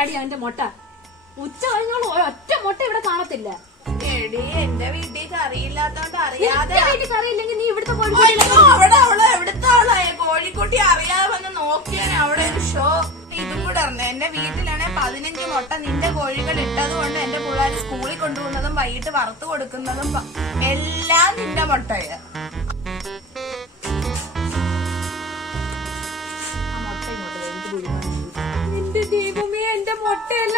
അടി അവന്റെ മുട്ട. ഉച്ച കഴിഞ്ഞോളം ഒറ്റ മുട്ട ഇവിടെ കാണത്തില്ല. എടി എന്റെ വീട്ടിൽ കറിയില്ലാത്തോണ്ട് അറിയാതെ കറിയില്ലെങ്കിൽ നീ ഇവിടുത്തെ അവിടെ അവള് എവിടുത്തെ ആളായ കോഴിക്കുട്ടി അറിയാതെ വന്ന് നോക്കിയാൽ അവിടെ ഒരു ഷോ ഇതും കൂടെ അറിഞ്ഞു. എന്റെ വീട്ടിലാണെ 15 മുട്ട നിന്റെ കോഴികൾ ഇട്ടത് കൊണ്ട് എന്റെ പിള്ളേർ സ്കൂളിൽ കൊണ്ടുപോകുന്നതും വൈകിട്ട് വറുത്ത് കൊടുക്കുന്നതും എല്ലാം നിന്റെ മുട്ടയാ. നിന്റെ ദൈവമേ, എന്റെ മുട്ടയല്ല